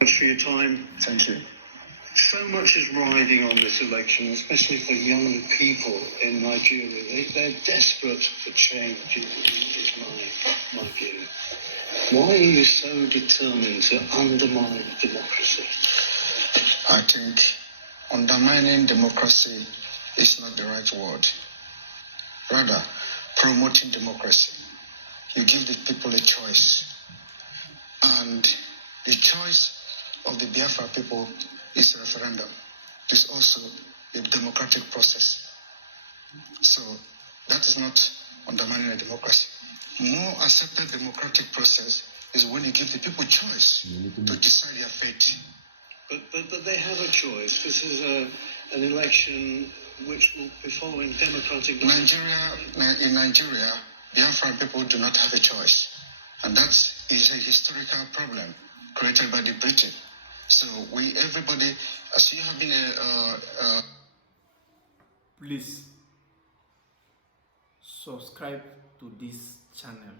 Thanks for your time. Thank you. So much is riding on this election, especially for young people in Nigeria. They're desperate for change, is my view. Why are you so determined to undermine democracy? I think undermining democracy is not the right word. Rather, promoting democracy. You give the people a choice. And the choice of the Biafra people is a referendum. It is also a democratic process. So that is not undermining a democracy. More accepted democratic process is when you give the people choice to decide their fate. But they have a choice. This is an election which will be following democratic lines. In Nigeria, Biafran people do not have a choice. And that is a historical problem created by the British. So everybody, as you have been please subscribe to this channel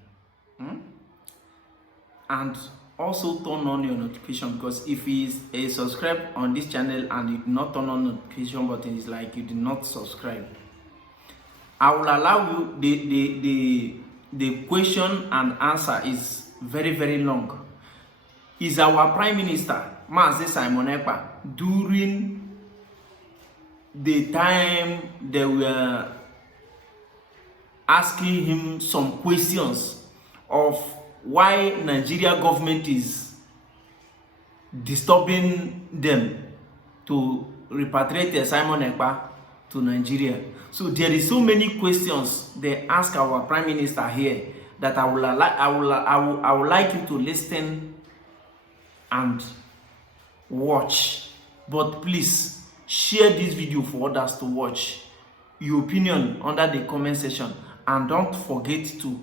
and also turn on your notification, because if you subscribe on this channel and you do not turn on notification button, it's like you did not subscribe. I will allow you the question and answer is very, very long. Is our Prime Minister Mazi Simon Ekpa, during the time they were asking him some questions of why Nigeria government is disturbing them to repatriate Simon Ekpa to Nigeria. So there is so many questions they ask our Prime Minister here that I would like you to listen and watch. But please share this video for others to watch. Your opinion under the comment section, and don't forget to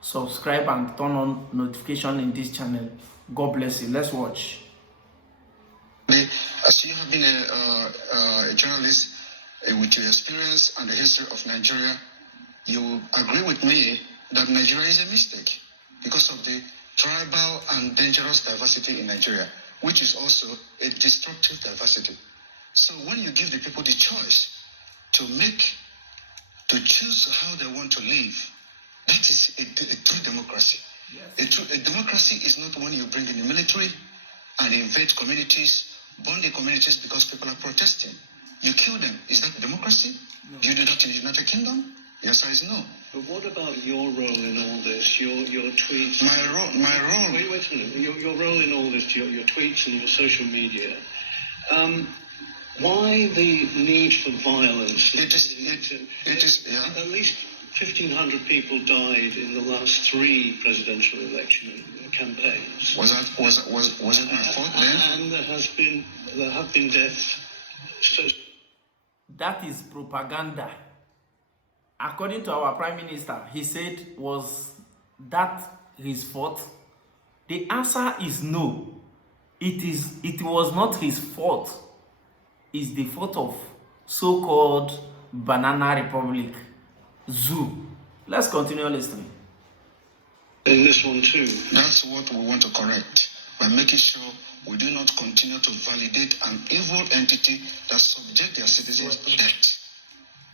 subscribe and turn on notification in this channel. God bless you. Let's watch. As you have been a journalist with your experience and the history of Nigeria, you agree with me that Nigeria is a mistake because of the tribal and dangerous diversity in Nigeria, which is also a destructive diversity. So when you give the people the choice to choose how they want to live, that is a true democracy. Yes. A democracy is not when you bring in the military and invade communities, burn the communities because people are protesting. You kill them. Is that democracy? No. Do you do that in the United Kingdom? The answer is no. But what about your role in all this? Your tweets. My role. Wait a minute. Your role in all this, your tweets and your social media. Why the need for violence? It is. Yeah. At least 1,500 people died in the last 3 presidential election campaigns. Was it my fault then? And there have been deaths. So that is propaganda. According to our Prime Minister, he said, was that his fault? The answer is no. It was not his fault. It's the fault of so-called Banana Republic Zoo. Let's continue listening. In this one too. That's what we want to correct by making sure we do not continue to validate an evil entity that subjects their citizens to death.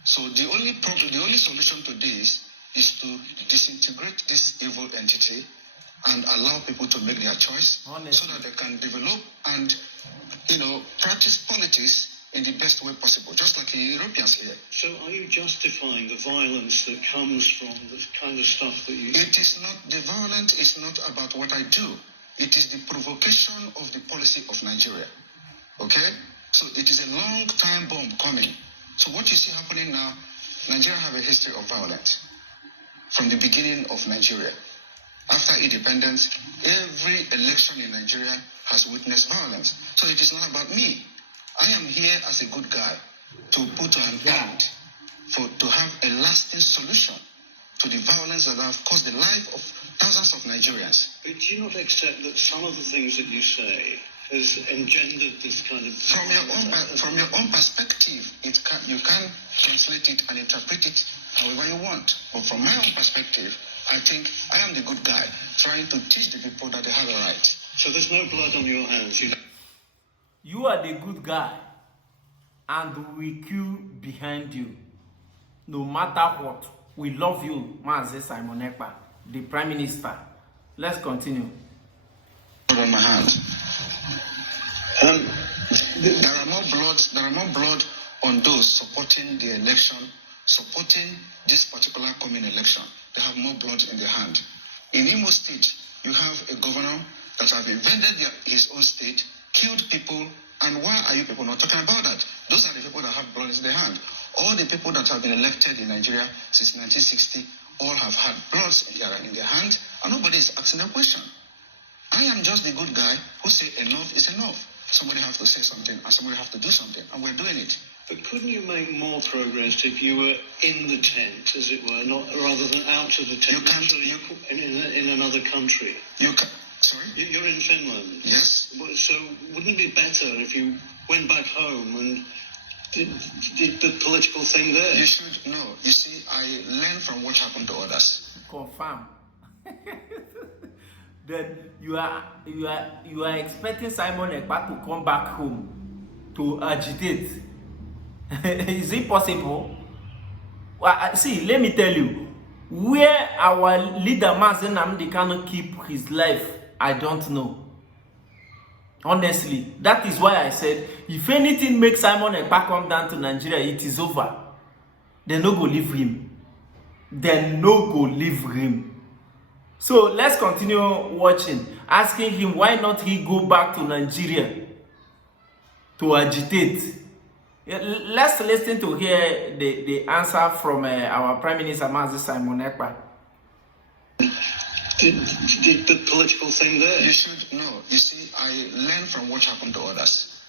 So the only solution to this is to disintegrate this evil entity and allow people to make their choice. Honestly. So that they can develop and practice politics in the best way possible, just like the Europeans here. So are you justifying the violence that comes from the kind of stuff that you... It is not, the violence is not about what I do. It is the provocation of the policy of Nigeria. Okay? So it is a long time bomb coming. So what you see happening now, Nigeria have a history of violence from the beginning of Nigeria. After independence, every election in Nigeria has witnessed violence. So it is not about me. I am here as a good guy to put an end, to have a lasting solution to the violence that have caused the life of thousands of Nigerians. But do you not accept that some of the things that you say has engendered this kind of... From your own perspective, you can translate it and interpret it however you want. But from my own perspective, I think I am the good guy trying to teach the people that they have a right So there's no blood on your hands. You are the good guy, and we queue behind you. No matter what, we love you, Mazi Simon Ekpa, the Prime Minister. Let's continue. On my hand. There are more blood on those supporting the election, supporting this particular coming election. They have more blood in their hand. In Imo State, you have a governor that have invaded his own state, killed people, and why are you people not talking about that? Those are the people that have blood in their hand. All the people that have been elected in Nigeria since 1960 all have had blood in their hand, and nobody is asking a question. I am just the good guy who say enough is enough. Somebody has to say something, and somebody has to do something, and we're doing it. But couldn't you make more progress if you were in the tent, as it were, not rather than out of the tent? You can't. In another country. You can. Sorry. You're in Finland. Yes. So wouldn't it be better if you went back home and did the political thing there? You should know. You see, I learn from what happened to others. Confirm. Then you are expecting Simon Ekpa to come back home to agitate. Is it possible? Well, see, let me tell you, where our leader Mazi Nnamdi Kanu keep his life, I don't know. Honestly, that is why I said, if anything makes Simon Ekpa come down to Nigeria, it is over. They no go leave him. They no go leave him. So let's continue watching, asking him why not he go back to Nigeria to agitate. Let's listen to hear the answer from our Prime Minister Mazi Simon Ekpa. Did the political thing there? You should know. You see, I learn from what happened to others.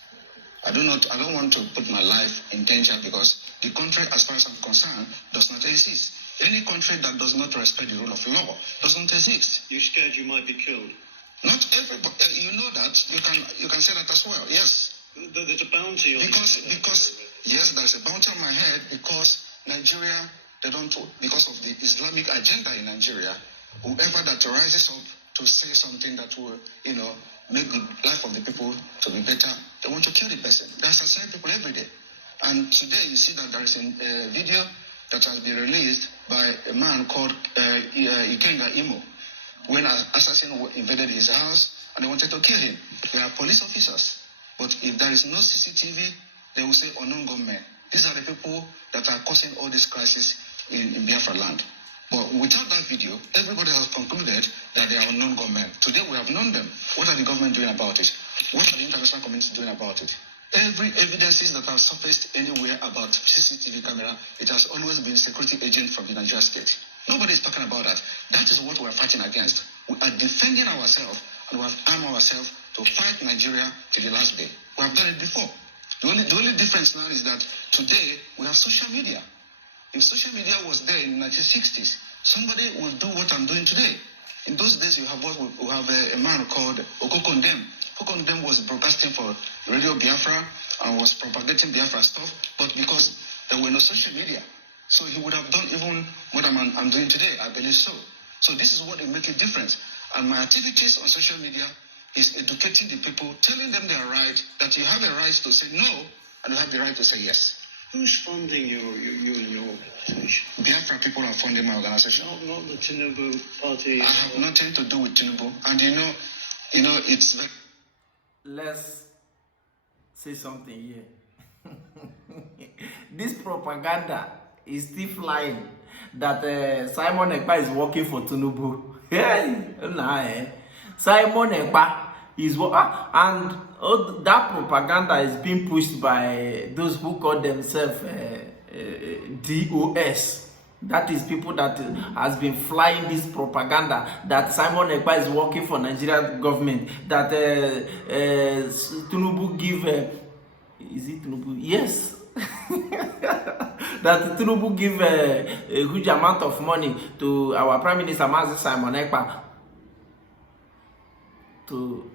I don't want to put my life in danger because the country, as far as I'm concerned, does not exist. Any country that does not respect the rule of law doesn't exist. You're scared you might be killed? Not everybody. You know that. You can say that as well. Yes. There's a bounty on because yes, there's a bounty on my head because Nigeria, because of the Islamic agenda in Nigeria, whoever that rises up to say something that will, make the life of the people to be better, they want to kill the person. They assassinate people every day. And today you see that there is a video that has been released by a man called Ikenga Imo, when an assassin invaded his house and they wanted to kill him. They are police officers. But if there is no CCTV, they will say unknown gunmen. These are the people that are causing all this crisis in Biafra land. But without that video, everybody has concluded that they are unknown gunmen. Today we have known them. What are the government doing about it? What are the international community doing about it? Every evidences that have surfaced anywhere about CCTV camera, it has always been security agent from the Nigeria state. Nobody is talking about that. That is what we are fighting against. We are defending ourselves and we have armed ourselves to fight Nigeria till the last day. We have done it before. The only difference now is that today we have social media. If social media was there in the 1960s, somebody will do what I'm doing today. In those days, we have a man called Okokondem. Okokondem was broadcasting for Radio Biafra and was propagating Biafra stuff, but because there were no social media, so he would have done even what I'm doing today, I believe so. So this is what will make a difference. And my activities on social media is educating the people, telling them their right, that you have a right to say no, and you have the right to say yes. Who's funding you and your organization? Biafra people are funding my organization. Not the Tinubu party. I have nothing to do with Tinubu. And it's... Let's say something here. This propaganda is still flying that Simon Ekpa is working for Tinubu. Simon Ekpa is and that propaganda is being pushed by those who call themselves DOS. That is people that has been flying this propaganda that Simon Ekpa is working for Nigerian government. That Tinubu give is it Tinubu? Yes. That Tinubu give a huge amount of money to our Prime Minister Mazi Simon Ekpa to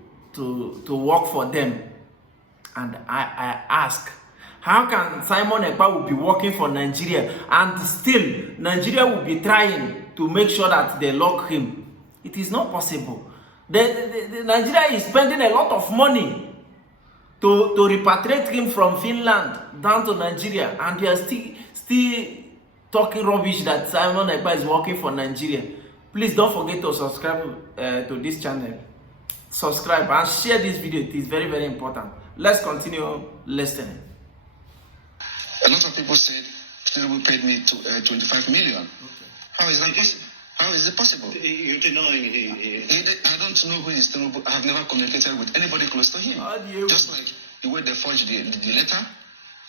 work for them. And I ask, how can Simon Ekpa will be working for Nigeria and still Nigeria will be trying to make sure that they lock him? It is not possible. The Nigeria is spending a lot of money to repatriate him from Finland down to Nigeria, and they are still talking rubbish that Simon Ekpa is working for Nigeria. Please don't forget to subscribe to this channel. Subscribe and share this video. It is very, very important. Let's continue listening. A lot of people said Tinubu paid me 25 million. Okay. How is that possible? How is it possible? You're denying he I don't know who is Tinubu. I have never communicated with anybody close to him. Just like the way they forged the letter.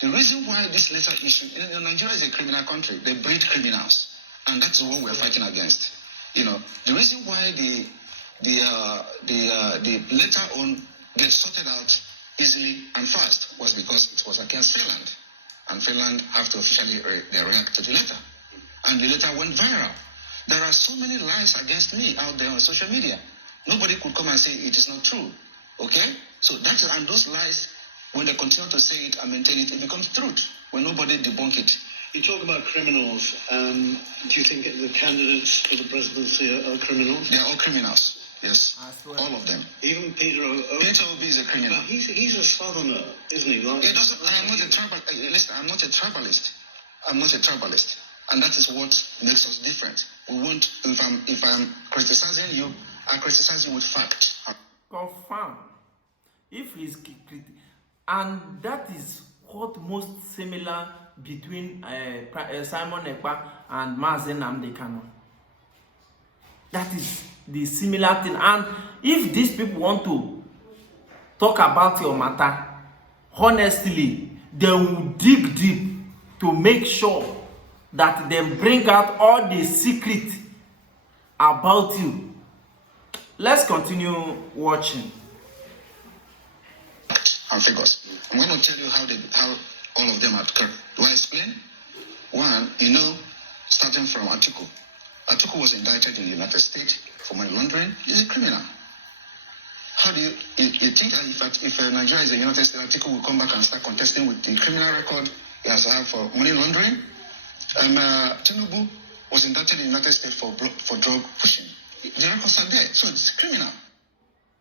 The reason why this letter issue, Nigeria is a criminal country. They breed criminals, and that's what we're fighting against. You know, the reason why the letter on gets sorted out easily and fast was because it was against Finland, and Finland have to officially react to the letter, and the letter went viral. There are so many lies against me out there on social media. Nobody could come and say it is not true. Okay? So that's, and those lies, when they continue to say it and maintain it, it becomes truth when nobody debunk it. You talk about criminals. Do you think the candidates for the presidency are criminals? They are all criminals. Yes, all of them. Even Peter Obi is a criminal. He's a southerner, isn't he? Like, it doesn't. I am not a tribal. Listen, I'm not a tribalist. I'm not a tribalist, and that is what makes us different. We want. If I'm criticizing you, I criticize you with fact. Confirm. If he's and that is what most similar between Simon Ekpa and Mazi Nnamdi Kanu. That is the similar thing. And if these people want to talk about your matter, honestly, they will dig deep to make sure that they bring out all the secret about you. Let's continue watching. And figures. I'm going to tell you how all of them are occurred. Do I explain? One, starting from Atiku. Atiku was indicted in the United States for money laundering. He's a criminal. How do you think if Nigeria is a United States, Atiku will come back and start contesting with the criminal record he has had for money laundering? Tinubu was indicted in the United States for drug pushing. The records are there, so it's criminal.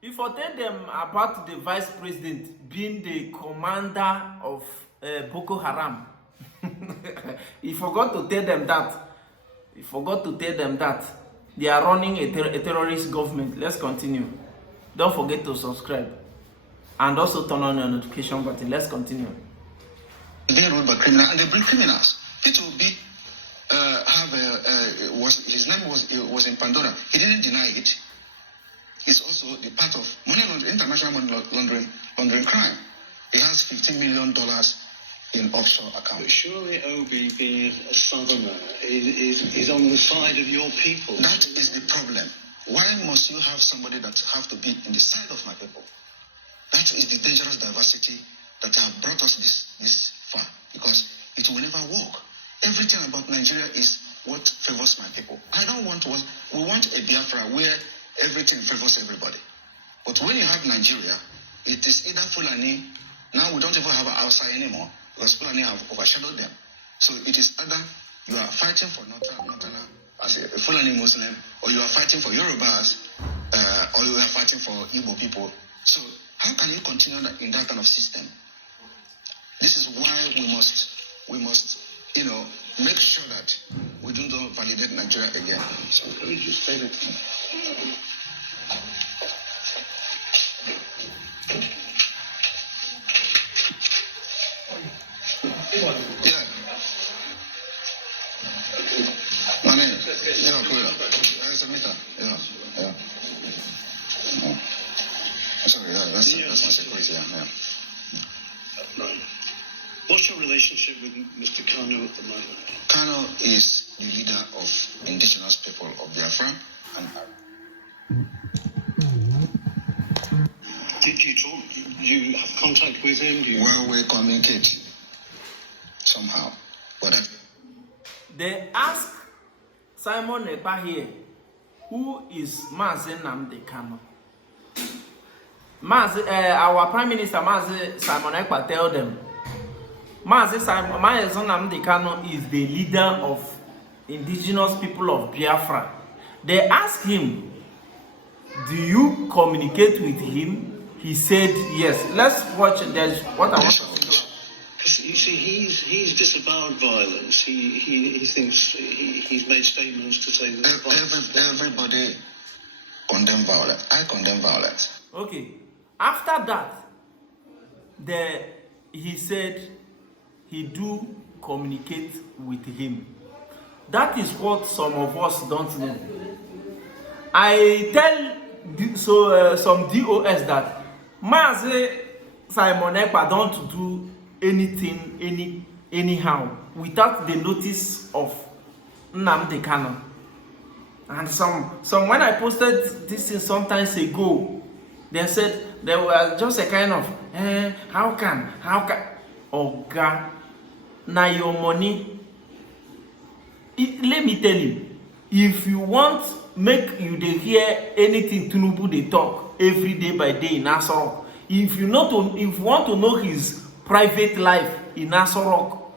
If I tell them about the vice president being the commander of Boko Haram, he forgot to tell them that. He forgot to tell them that they are running a terrorist government. Let's continue. Don't forget to subscribe and also turn on your notification button. Let's continue. They ruled by criminals, and they bring criminals. Peter Obi his name was in Pandora. He didn't deny it. It's also the part of international money laundering crime. He has $15 million in offshore accounts. But surely Obi, being a southerner, is on the side of your people. That is the problem. Why must you have somebody that have to be in the side of my people? That is the dangerous diversity that have brought us this far, because it will never work. Everything about Nigeria is what favors my people. We want a Biafra where everything favors everybody. But when you have Nigeria, it is either Fulani. Now we don't even have Hausa anymore because Fulani have overshadowed them. So it is either you are fighting for Northern as a Fulani Muslim, or you are fighting for Yorubas, or you are fighting for Igbo people. So how can you continue in that kind of system? This is why we must make sure that we don't validate Nigeria again. So let me just say that. Yeah. My name. Yeah, cool. It's a meter. Yeah. Oh. Sorry, that's my security. Yeah. Right. What's your relationship with Mr. Kanu at the moment? Kanu is the leader of indigenous people of Biafra. Did you talk? You have contact with him? Well, we communicate somehow. But they ask Simon Ekpa here, who is Mazi Nnamdi Kanu? Our Prime Minister Mazi Simon Ekpa tell them, Mazi Nnamdi Kanu is the leader of indigenous people of Biafra. They ask him, Do you communicate with him? He said yes. Let's watch. There's what I want to say. Because you see, he's disavowed violence. He thinks he's made statements to say that everybody condemn violence. I condemn violence. Okay. After that, he said he do communicate with him. That is what some of us don't know. I tell some DOS that Mazi Simon Ekpa don't do anything anyhow without the notice of Nnamdi Kanu. And some when I posted this thing sometimes ago, they said there was just a kind of how can Oga na your money. Let me tell you, if you want make you dey hear anything Tinubu dey talk every day by day in Aso Rock, if you want to know his private life in Aso Rock,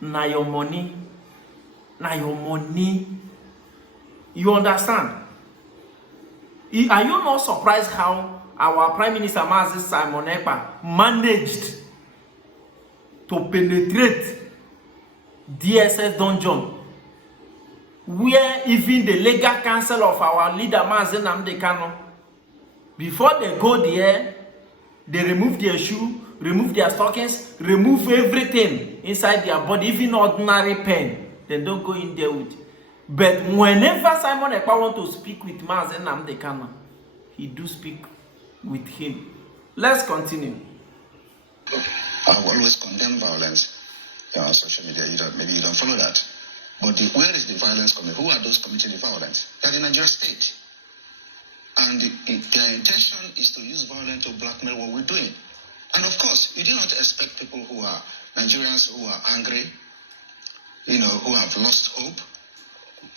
na your money. You understand? Are you not surprised how our Prime Minister Mazi Simon Ekpa managed to penetrate DSS dungeon, where even the legal counsel of our leader Mazi Nnamdi Kanu, before they go there, they remove their shoe, remove their stockings, remove everything inside their body, even ordinary pen. They don't go in there with. But whenever Simon Ekpa want to speak with Mazi Nnamdi Kanu, he do speak with him. Let's continue. I always condemn violence on social media. Maybe you don't follow that. But where is the violence coming? Who are those committing the violence? They're the Nigerian state. And their intention is to use violence to blackmail what we're doing. And of course, you do not expect people who are Nigerians who are angry, who have lost hope.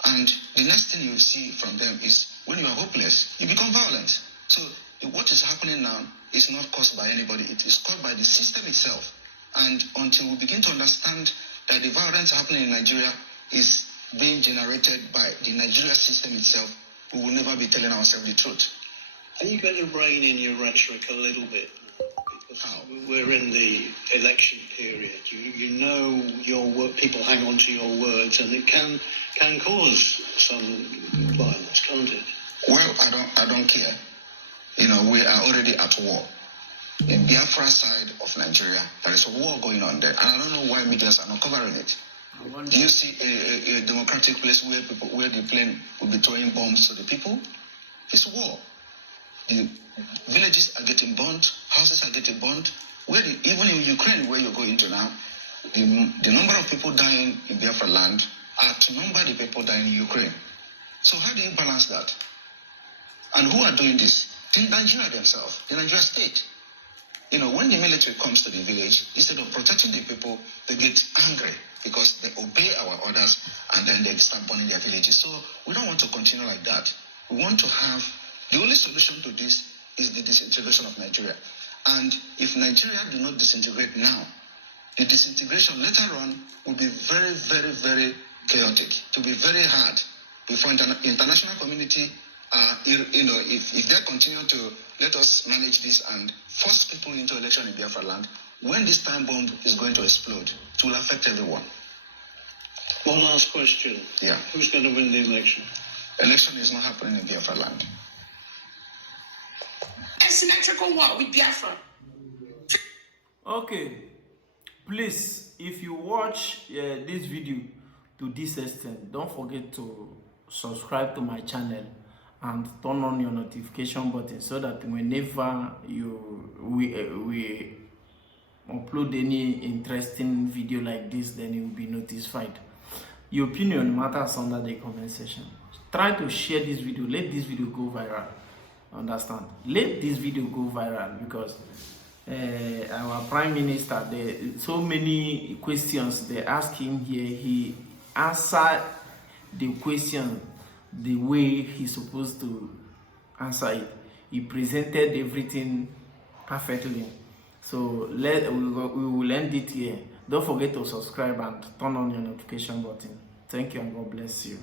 And the next thing you see from them is when you are hopeless, you become violent. So what is happening now is not caused by anybody. It is caused by the system itself. And until we begin to understand that the violence happening in Nigeria is being generated by the Nigeria system itself, we will never be telling ourselves the truth. Are you going to rein in your rhetoric a little bit? Because How? We're in the election period. You know your word, people hang on to your words, and it can cause some violence, can't it? Well, I don't care. We are already at war. In Biafra side of Nigeria, there is a war going on there, and I don't know why media are not covering it. Do you see a democratic place where the plane will be throwing bombs to the people? It's war. The villages are getting burnt, houses are getting burnt. Even in Ukraine, where you're going to now, the number of people dying in Biafra land outnumber the people dying in Ukraine. So how do you balance that? And who are doing this? The Nigeria themselves, the Nigeria state. When the military comes to the village, instead of protecting the people, they get angry because they obey our orders and then they start burning their villages. So we don't want to continue like that. We want to have, the only solution to this is the disintegration of Nigeria. And if Nigeria do not disintegrate now, the disintegration later on will be very, very, very chaotic. To be very hard before international community, if they continue to let us manage this and force people into election in Biafra land, when this time bomb is going to explode, it will affect everyone. One last question. Yeah. Who's going to win the election? Election is not happening in Biafra land. Asymmetrical war with Biafra. Okay, please, if you watch this video to this extent, don't forget to subscribe to my channel and turn on your notification button so that whenever we upload any interesting video like this, then you will be notified. Your opinion matters under the comment section. Try to share this video. Let this video go viral. Understand? Let this video go viral because our Prime Minister, so many questions they ask him here, he answered the question the way he's supposed to answer it. He presented everything perfectly. So we will end it here. Don't forget to subscribe and turn on your notification button. Thank you and God bless you.